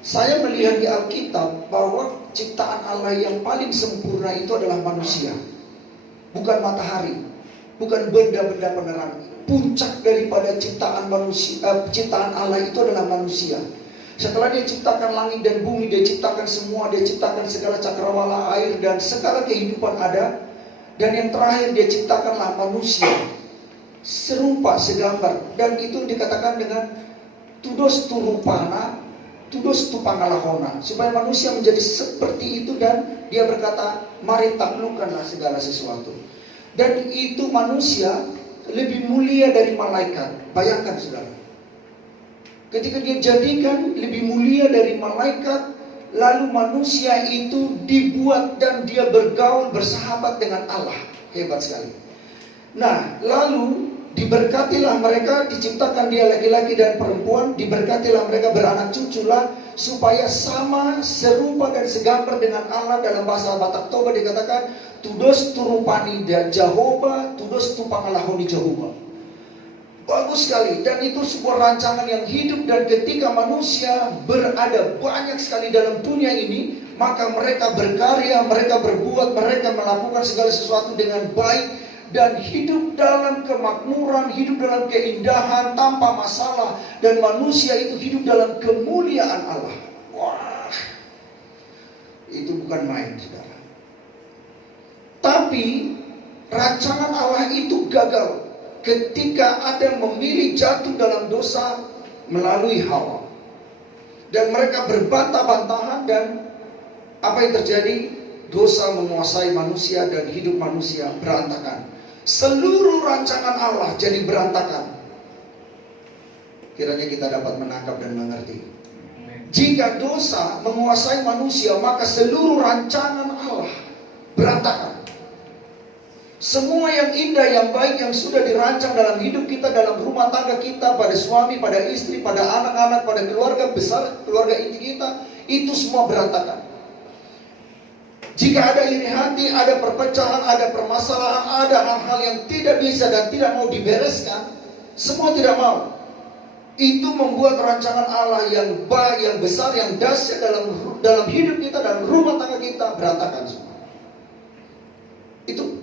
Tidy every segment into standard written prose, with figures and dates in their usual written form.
Saya melihat di Alkitab bahwa ciptaan Allah yang paling sempurna itu adalah manusia. Bukan matahari, bukan benda-benda penerang. Puncak daripada ciptaan manusia, ciptaan Allah itu adalah manusia. Setelah dia ciptakan langit dan bumi, dia ciptakan semua, dia ciptakan segala cakrawala air dan segala kehidupan ada. Dan yang terakhir dia ciptakanlah manusia serupa segambar, dan itu dikatakan dengan tudos turupana, tudos tu pangalahona, supaya manusia menjadi seperti itu. Dan dia berkata, mari taklukkanlah segala sesuatu. Dan itu manusia lebih mulia dari malaikat. Bayangkan saudara, ketika dia jadikan lebih mulia dari malaikat, lalu manusia itu dibuat dan dia bergaul bersahabat dengan Allah. Hebat sekali. Nah, lalu diberkatilah mereka, diciptakan dia laki-laki dan perempuan, diberkatilah mereka beranak cuculah, supaya sama, serupa dan segambar dengan Allah. Dalam bahasa Batak Toba dikatakan tudos turupani dan Jehovah, tudos tu pangalahoni Jehovah. Bagus sekali, dan itu sebuah rancangan yang hidup. Dan ketika manusia berada banyak sekali dalam dunia ini, maka mereka berkarya, mereka berbuat, mereka melakukan segala sesuatu dengan baik, dan hidup dalam kemakmuran, hidup dalam keindahan tanpa masalah. Dan manusia itu hidup dalam kemuliaan Allah. Wah, itu bukan main, saudara. Tapi rancangan Allah itu gagal ketika Adam memilih jatuh dalam dosa melalui Hawa. Dan mereka berbantah-bantahan, dan apa yang terjadi? Dosa menguasai manusia dan hidup manusia berantakan. Seluruh rancangan Allah jadi berantakan. Kiranya kita dapat menangkap dan mengerti. Jika dosa menguasai manusia, maka seluruh rancangan Allah berantakan. Semua yang indah, yang baik, yang sudah dirancang dalam hidup kita, dalam rumah tangga kita, pada suami, pada istri, pada anak-anak, pada keluarga besar, keluarga inti kita, itu semua berantakan. Jika ada iri hati, ada perpecahan, ada permasalahan, ada hal-hal yang tidak bisa dan tidak mau dibereskan, semua tidak mau. Itu membuat rancangan Allah yang baik, yang besar, yang dahsyat dalam hidup kita, dalam rumah tangga kita berantakan semua.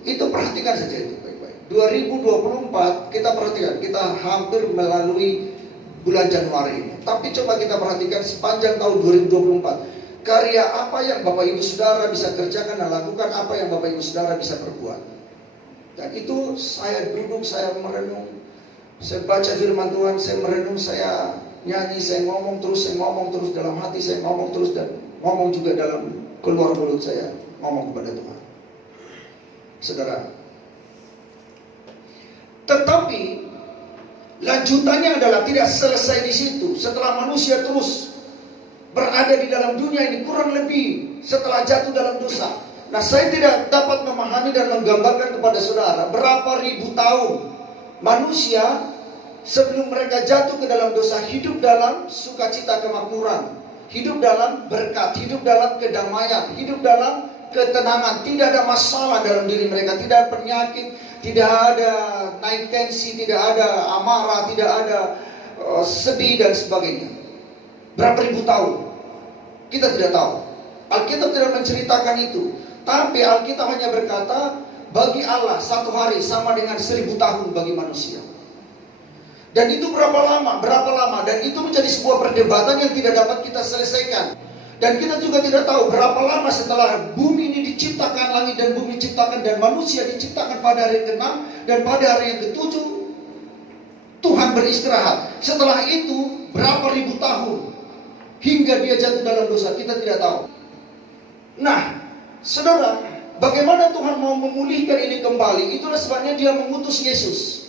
Itu perhatikan saja itu baik-baik. 2024 kita perhatikan, kita hampir melalui bulan Januari ini. Tapi coba kita perhatikan sepanjang tahun 2024. Karya apa yang Bapak Ibu Saudara bisa kerjakan dan lakukan, apa yang Bapak Ibu Saudara bisa perbuat. Dan itu saya duduk, saya merenung, saya baca firman Tuhan, saya merenung, saya nyanyi, saya ngomong terus dalam hati, saya ngomong terus, dan ngomong juga dalam keluar mulut saya, ngomong kepada Tuhan. Saudara, tetapi lanjutannya adalah tidak selesai di situ. Setelah manusia terus berada di dalam dunia ini kurang lebih setelah jatuh dalam dosa. Nah, saya tidak dapat memahami dan menggambarkan kepada saudara berapa ribu tahun manusia sebelum mereka jatuh ke dalam dosa hidup dalam sukacita kemakmuran, hidup dalam berkat, hidup dalam kedamaian, hidup dalam ketenangan. Tidak ada masalah dalam diri mereka, tidak ada penyakit, tidak ada naik tensi, tidak ada amarah, tidak ada sedih dan sebagainya. Berapa ribu tahun? Kita tidak tahu. Alkitab tidak menceritakan itu. Tapi Alkitab hanya berkata, bagi Allah satu hari sama dengan 1000 tahun bagi manusia. Dan itu berapa lama? Dan itu menjadi sebuah perdebatan yang tidak dapat kita selesaikan. Dan kita juga tidak tahu berapa lama setelah bumi ini diciptakan, langit dan bumi diciptakan, dan manusia diciptakan pada hari ke-6, dan pada hari yang ke-7 Tuhan beristirahat. Setelah itu berapa ribu tahun hingga dia jatuh dalam dosa, kita tidak tahu. Nah, saudara, bagaimana Tuhan mau memulihkan ini kembali? Itulah sebabnya dia mengutus Yesus.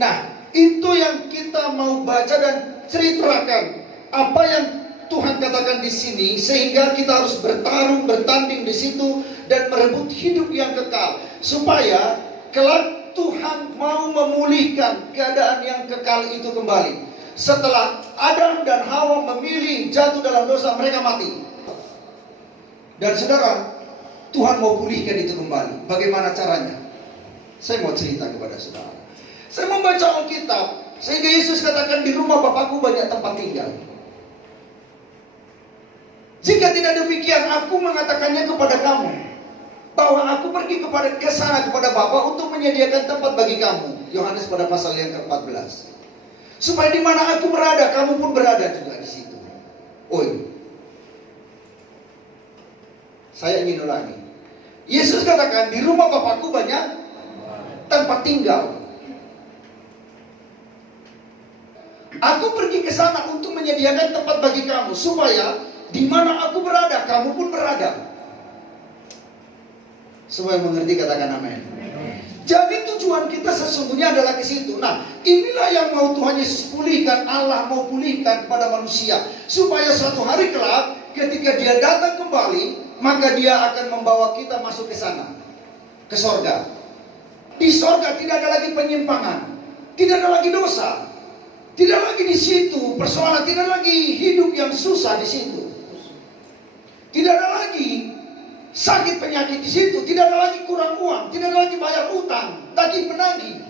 Nah, itu yang kita mau baca dan ceritakan apa yang Tuhan katakan di sini, sehingga kita harus bertarung, bertanding di situ dan merebut hidup yang kekal, supaya kelak Tuhan mau memulihkan keadaan yang kekal itu kembali. Setelah Adam dan Hawa memilih jatuh dalam dosa, mereka mati. Dan saudara, Tuhan mau pulihkan itu kembali. Bagaimana caranya? Saya mau cerita kepada saudara. Saya membaca Alkitab, sehingga Yesus katakan, di rumah Bapakku banyak tempat tinggal. tidak demikian, aku mengatakannya kepada kamu, bahwa aku pergi ke sana kepada Bapa untuk menyediakan tempat bagi kamu. Yohanes pada pasal yang ke-14. Supaya di mana aku berada, kamu pun berada juga di situ. Oi, saya ingin ulangi. Yesus katakan, di rumah Bapakku banyak tempat tinggal. Aku pergi ke sana untuk menyediakan tempat bagi kamu, supaya di mana aku berada, kamu pun berada. Semua yang mengerti katakan amin. Jadi tujuan kita sesungguhnya adalah ke situ. Nah, inilah yang mau Tuhan Yesus pulihkan, Allah mau pulihkan kepada manusia, supaya suatu hari kelak ketika Dia datang kembali, maka Dia akan membawa kita masuk ke sana, ke sorga. Di sorga tidak ada lagi penyimpangan, tidak ada lagi dosa, tidak lagi di situ persoalan, tidak lagi hidup yang susah di situ, tidak ada lagi sakit penyakit di situ, tidak ada lagi kurang uang, tidak ada lagi bayar utang, tagih menagih.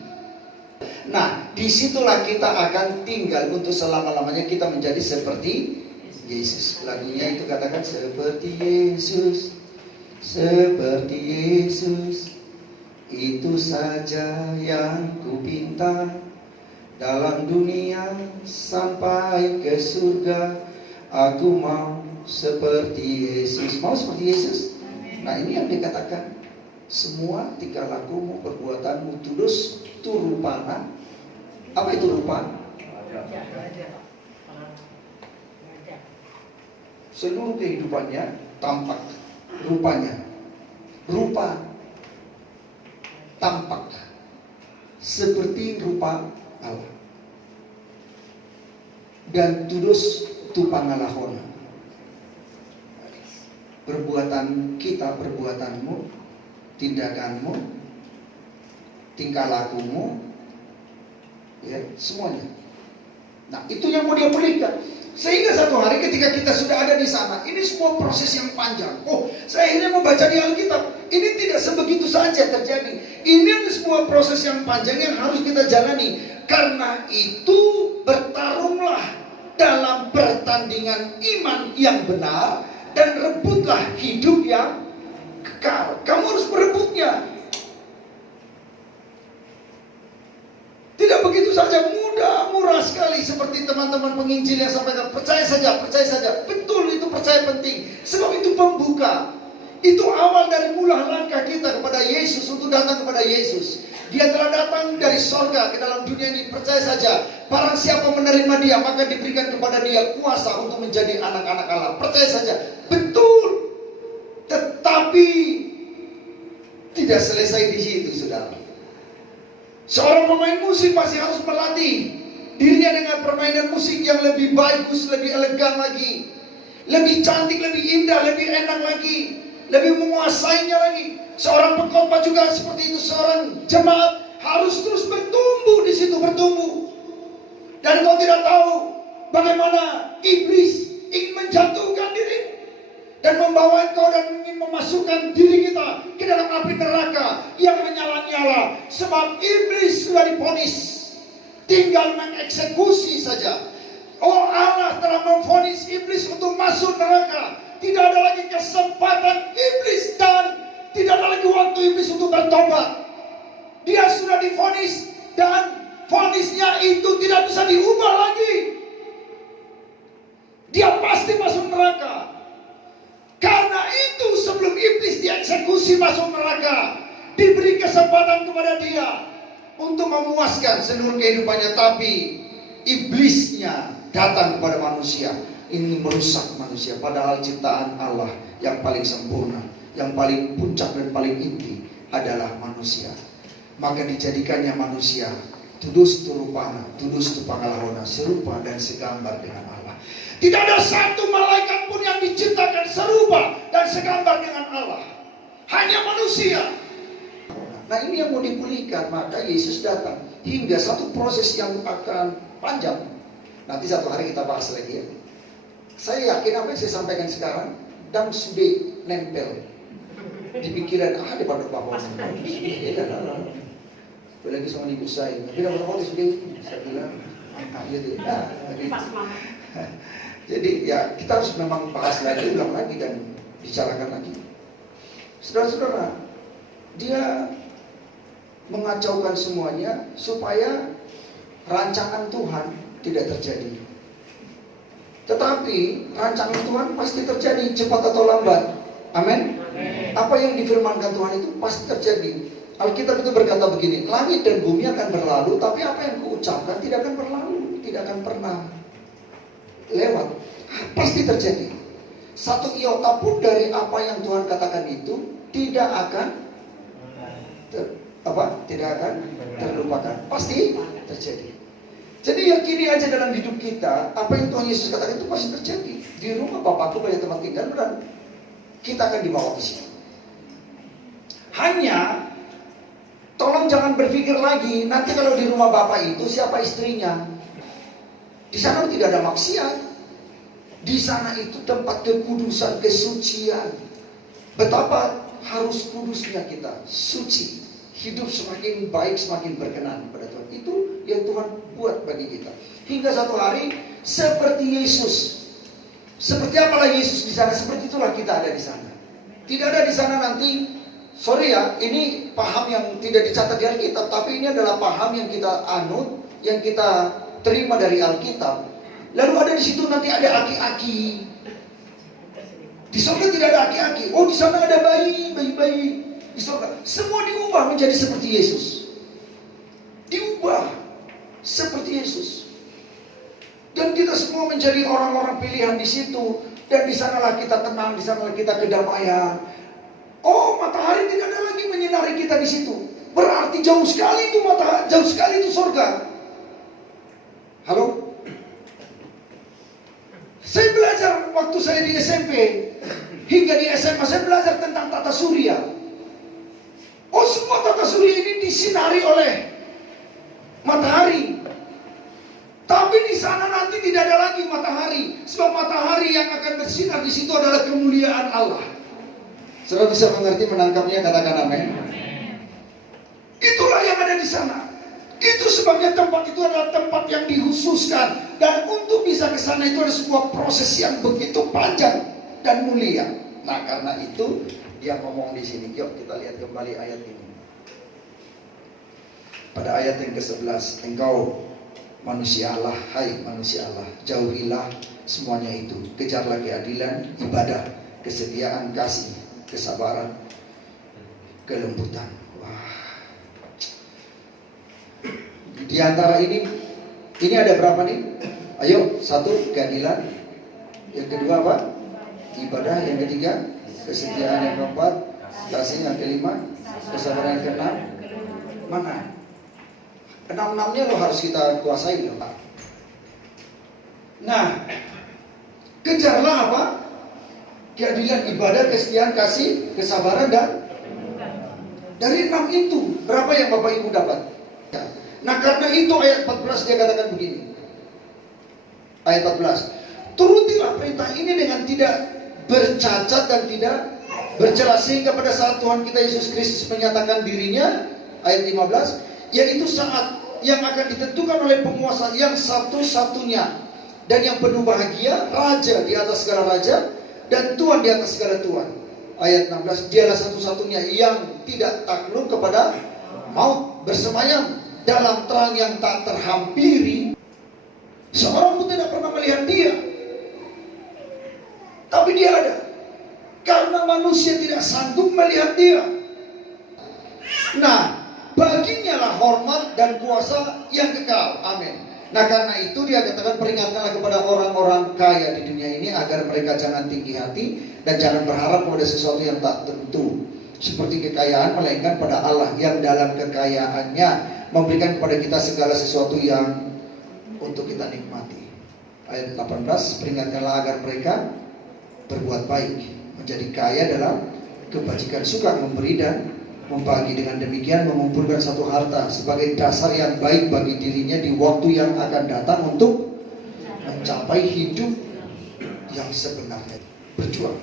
Nah, disitulah kita akan tinggal untuk selama-lamanya, kita menjadi seperti Yesus. Lagunya itu katakan, seperti Yesus, seperti Yesus, itu saja yang kupinta. Dalam dunia sampai ke surga, aku mau seperti Yesus. Mau seperti Yesus? Nah, ini yang dikatakan, semua tingkah lakumu, perbuatanmu tudus turupana. Apa itu rupa? Seluruh kehidupannya tampak rupanya. Rupa tampak seperti rupa Allah. Dan tudus tu pangalahona. Perbuatan kita, perbuatanmu, tindakanmu, tingkah lakumu, ya, semuanya. Nah, itu yang mau Dia pulihkan. Sehingga satu hari ketika kita sudah ada di sana, ini semua proses yang panjang. Oh, saya akhirnya membaca di Alkitab. Ini tidak sebegitu saja terjadi. Ini semua proses yang panjang yang harus kita jalani. Karena itu bertarunglah dalam pertandingan iman yang benar, dan rebutlah hidup yang kekal. Kamu harus merebutnya. Tidak begitu saja mudah, murah sekali seperti teman-teman penginjil yang sampaikan, percaya saja, percaya saja. Betul, itu percaya penting. Sebab itu pembuka. Itu awal dari mula langkah kita kepada Yesus, untuk datang kepada Yesus. Dia telah datang dari sorga ke dalam dunia ini. Percaya saja, barang siapa menerima Dia, maka diberikan kepada dia kuasa untuk menjadi anak-anak Allah. Percaya saja, betul. Tetapi tidak selesai di situ, saudara. Seorang pemain musik pasti harus melatih dirinya dengan permainan musik yang lebih bagus, lebih elegan lagi, lebih cantik, lebih indah, lebih enak lagi, lebih menguasainya lagi. Seorang pengkhotbah juga seperti itu. Seorang jemaat harus terus bertumbuh di situ, bertumbuh. Dan kau tidak tahu bagaimana iblis ingin menjatuhkan diri dan membawa engkau dan ingin memasukkan diri kita ke dalam api neraka yang menyala-nyala. Sebab iblis sudah divonis, tinggal mengeksekusi saja. Oh, Allah telah memvonis iblis untuk masuk neraka. Tidak ada lagi kesempatan iblis dan tidak ada lagi waktu iblis untuk bertobat. Dia sudah divonis dan vonisnya itu tidak bisa diubah lagi. Dia pasti masuk neraka. Karena itu sebelum iblis dieksekusi masuk neraka, diberi kesempatan kepada dia untuk memuaskan seluruh kehidupannya. Tapi iblisnya datang kepada manusia, ingin merusak manusia. Padahal ciptaan Allah yang paling sempurna, yang paling puncak dan paling inti adalah manusia. Maka dijadikannya manusia tudus turupana, tudus tupangalahona, serupa dan segambar dengan Allah. Tidak ada satu malaikat pun yang diciptakan serupa dan segambar dengan Allah. Hanya manusia. Nah, ini yang mau dipulihkan. Maka Yesus datang hingga satu proses yang akan panjang. Nanti satu hari kita bahas lagi ya. Saya yakin apa yang saya sampaikan sekarang dan sudah nempel di pikiran. Di pada bapak lagi sama ibu saya. Tapi dapat sudah saya bilang gitu. Jadi ya kita harus memang bahas lagi, ulang lagi dan bicarakan lagi. Saudara-saudara, dia mengacaukan semuanya supaya rancangan Tuhan tidak terjadi. Tetapi rancangan Tuhan pasti terjadi cepat atau lambat. Amin. Apa yang difirmankan Tuhan itu pasti terjadi. Alkitab itu berkata begini, langit dan bumi akan berlalu, tapi apa yang kuucapkan tidak akan berlalu, tidak akan pernah lewat. Pasti terjadi. Satu iota pun dari apa yang Tuhan katakan itu tidak akan terlupakan. Pasti terjadi. Jadi yakini aja dalam hidup kita, apa yang Tuhan Yesus katakan itu pasti terjadi. Di rumah Bapakku banyak tempat tinggal, dan kita akan dibawa ke sini. Hanya tolong jangan berpikir lagi, nanti kalau di rumah Bapak itu siapa istrinya? Di sana tidak ada maksiat. Di sana itu tempat kekudusan, kesucian. Betapa harus kudusnya kita, suci. Hidup semakin baik, semakin berkenan kepada Tuhan. Itu yang Tuhan buat bagi kita. Hingga satu hari seperti Yesus. Seperti apalah Yesus di sana, seperti itulah kita ada di sana. Tidak ada di sana nanti, sorry ya, ini paham yang tidak dicatat di Alkitab, tapi ini adalah paham yang kita anut, yang kita terima dari Alkitab. Lalu ada di situ nanti ada aki-aki. Di surga tidak ada aki-aki. Oh, di sana ada bayi di surga. Semua diubah menjadi seperti Yesus. Diubah seperti Yesus. Dan kita semua menjadi orang-orang pilihan di situ. Dan di sanalah kita tenang, di sanalah kita kedamaian. Oh, matahari tidak ada lagi menyinari kita di situ. Berarti jauh sekali itu matahari, jauh sekali itu surga. Halo? Saya belajar waktu saya di SMP hingga di SMA, saya belajar tentang tata surya. Oh, semua tata surya ini disinari oleh matahari. Tapi di sana nanti tidak ada lagi matahari, sebab matahari yang akan bersinar di situ adalah kemuliaan Allah. Saudara bisa mengerti, menangkapnya, katakan amin. Itulah yang ada di sana. Itu sebabnya tempat itu adalah tempat yang dikhususkan. Dan untuk bisa ke sana itu ada sebuah proses yang begitu panjang dan mulia. Nah, karena itu dia ngomong di sini. Yuk kita lihat kembali ayat ini. Pada ayat yang ke-11, engkau manusia Allah, hai manusia Allah, jauhilah semuanya itu. Kejarlah keadilan, ibadah, kesetiaan, kasih, kesabaran, kelembutan. Di antara ini ada berapa nih? Ayo, satu, keadilan. Yang kedua apa? Ibadah. Yang ketiga, kesetiaan. Yang keempat, kasih. Yang kelima, kesabaran. Yang keenam, mana? Enam-enamnya lo harus kita kuasai loh. Nah, kejarlah apa? Keadilan, ibadah, kesetiaan, kasih, kesabaran, dan dari 6 itu berapa yang Bapak Ibu dapat? Nah, karena itu ayat 14 dia katakan begini. Ayat 14. Turutilah perintah ini dengan tidak bercacat dan tidak bercela, sehingga pada saat Tuhan kita Yesus Kristus menyatakan dirinya, ayat 15, yaitu saat yang akan ditentukan oleh penguasa yang satu-satunya dan yang penuh bahagia, raja di atas segala raja dan Tuhan di atas segala Tuhan. Ayat 16, dialah satu-satunya yang tidak takluk kepada maut, bersemayam dalam terang yang tak terhampiri. Seorang pun tidak pernah melihat dia, tapi dia ada. Karena manusia tidak sanggup melihat dia. Nah, baginya lah hormat dan kuasa yang kekal. Amin. Nah, karena itu dia katakan, peringatkanlah kepada orang-orang kaya di dunia ini agar mereka jangan tinggi hati dan jangan berharap pada sesuatu yang tak tentu seperti kekayaan, melainkan pada Allah yang dalam kekayaannya memberikan kepada kita segala sesuatu yang untuk kita nikmati. Ayat 18, peringatkanlah agar mereka berbuat baik, menjadi kaya dalam kebajikan, suka memberi dan membagi, dengan demikian mengumpulkan satu harta sebagai dasar yang baik bagi dirinya di waktu yang akan datang untuk mencapai hidup yang sebenarnya. Berjuang.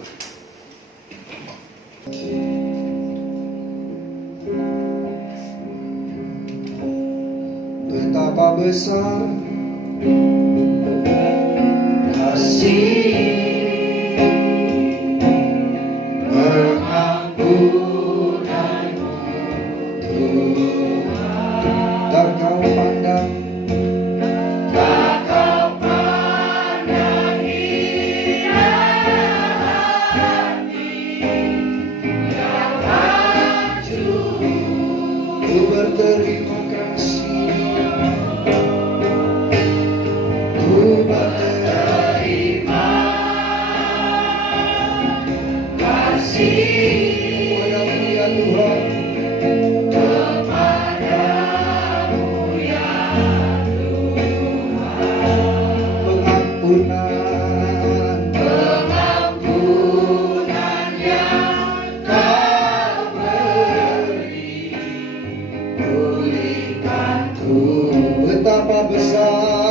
Betapa besar kasih Berterima kasih, ku berterima kasih kepadamu ya Tuhan, kepadamu ya Tuhan, pengampunan yang Kau beri. Betapa besar